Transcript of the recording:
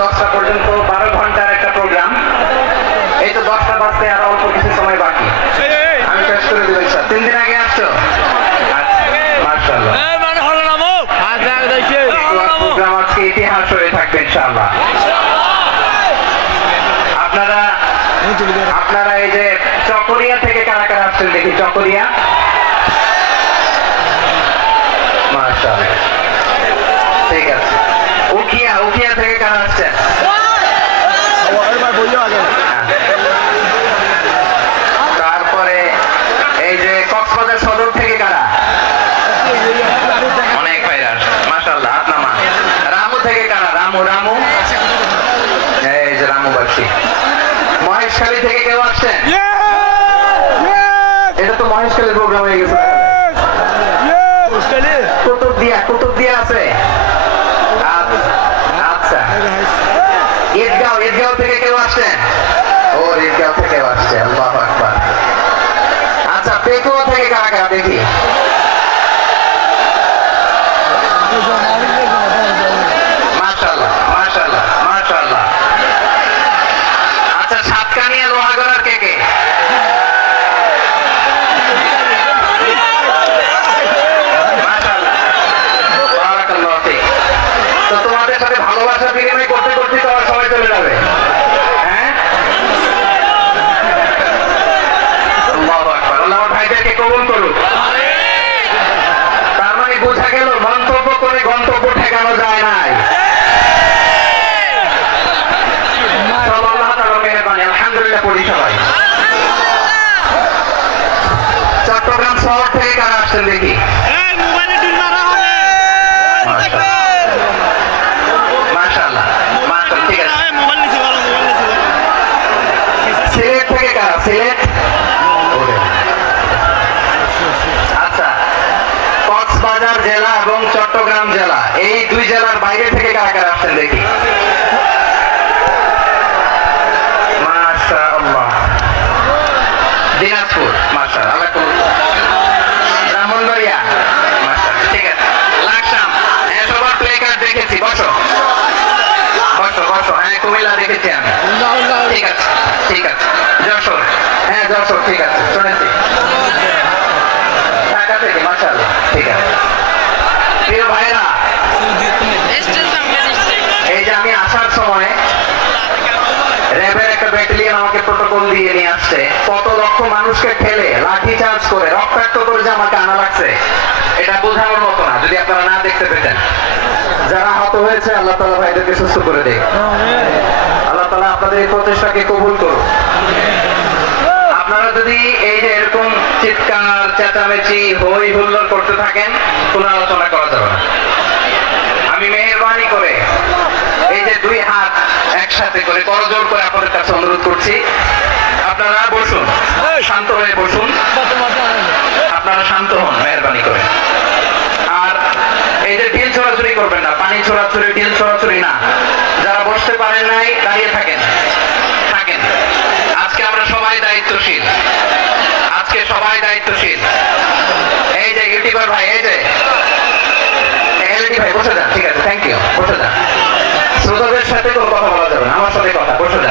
10টা পর্যন্ত 12 ঘন্টার একটা প্রোগ্রাম। এই তো 10টা বাজতে আর অল্প কিছু সময় বাকি, আমি শেষ করে দেবো ইনশাআল্লাহ। 3 দিন আগে আসছো? মাশাআল্লাহ, প্রোগ্রাম আজকে ইতিহাস হয়ে থাকবে ইনশাআল্লাহ। আপনারা এই যে চকরিয়া থেকে কারা কারা আসছেন দেখি, চকরিয়া। মাশাআল্লাহ, ঠিক আছে। উখিয়া থেকে কারা আসছেন? তারপরে এই যে কক্সবাজার সদর থেকে কারা? অনেক ভাইরা আসছে মাশাআল্লাহ, হাত নামান। রামু থেকে কারা? রামু, এই যে রামুবাসী। মহেশখালী থেকে কেউ আসছেন? এটা তো মহেশখালীর প্রোগ্রাম হয়ে গেছে। কুতুবদিয়া আছে? আচ্ছা, ঈদগাঁও থেকে কেউ আসছেন? ও, ঈদগাঁও থেকে আসছে, আল্লাহু আকবার। আচ্ছা, পেকুয়া থেকে কারা কারা দেখি? মাশাআল্লাহ, মাশাআল্লাহ, মাশাআল্লাহ। আচ্ছা, সাতকানিয়া লোহাগড়ার কে কে? মাশাআল্লাহ, বারাকাল্লাহু ফিক। তো তোমাদের সাথে ভালোবাসা বিনিময় করতে করতে তো আর সবাই চলে যাবে, হ্যাঁ? আল্লাহু আকবার, আল্লাহ আমার ভাইদেরকে কবুল করুক। তার মানে বোঝা গেল মন্তব্য করে গন্তব্য ঠেকানো যায় নাই। আলহামদুলিল্লাহ পড়ি সবাই। চট্টগ্রাম শহর থেকে কারা আসছেন দেখি? মাশাআল্লাহ, মাশাআল্লাহ, ঠিক আছে। সিলেট থেকে কারা? সিলেট। আচ্ছা, কক্সবাজার জেলা এবং চট্টগ্রাম জেলা, এই দুই জেলার বাইরে থেকে কারা কারা আসছেন দেখি? দিনাজপুর, মাশাআল্লাহ, ব্রাহ্মণবাড়িয়া, মাশাআল্লাহ, ঠিক আছে। লাকসাম, হ্যাঁ, সবার প্লে কার্ড দেখেছি, বসো। হ্যাঁ, কুমিল্লা দেখেছি আমি, ঠিক আছে, ঠিক আছে। যশোর, হ্যাঁ, যশোর, ঠিক আছে, শুনেছি। ঢাকা থেকে, মাশাআল্লাহ, ঠিক আছে। প্রিয় ভাইরা, এই যে আমি আসার সময় র্যাবের একটা ব্যাটালিয়ন আমাকে প্রটোকল দিয়ে নিয়ে আসছে। কত লক্ষ মানুষকে ঠেলে লাঠি চার্জ করে রক্তাক্ত করে যে আমাকে আনা লাগছে, এটা বোঝানোর মতো না যদি আপনারা না দেখতে পেতেন। যারা আহত হয়েছে, আল্লাহ তাআলা ভাইদেরকে সুস্থ করে দেয়। আল্লাহ তাআলা আপনাদের এই প্রচেষ্টাকে কবুল করুন। আপনারা যদি এই যে এরকম চিৎকার চেঁচামেচি হই হুল্লোড় করতে থাকেন, কোনো আলোচনা করা যাবে না। আমি মেহেরবানি করে এই যে দুই হাত একসাথে করে করজোড় করে আপনাদের কাছে অনুরোধ করছি, আপনারা বসুন, শান্ত হয়ে বসুন। আপনারা শান্ত হন মেহেরবানি করে। আর এই যে ঢিল ছোড়াছুড়ি করবেন না, পানি ছোড়াছুড়ি, ঢিল ছোড়াছুড়ি না। যারা বসতে পারেন নাই, দাঁড়িয়ে থাকেন। আজকে আমরা সবাই দায়িত্বশীল, এই যে ইউটিউবার ভাই, এই যে এলডি ভাই, বসে যান, ঠিক আছে, থ্যাংক ইউ, বসে যান। শ্রোতাদের সাথে কোনো কথা বলা যাবে না, আমার সাথে কথা, বসে যান।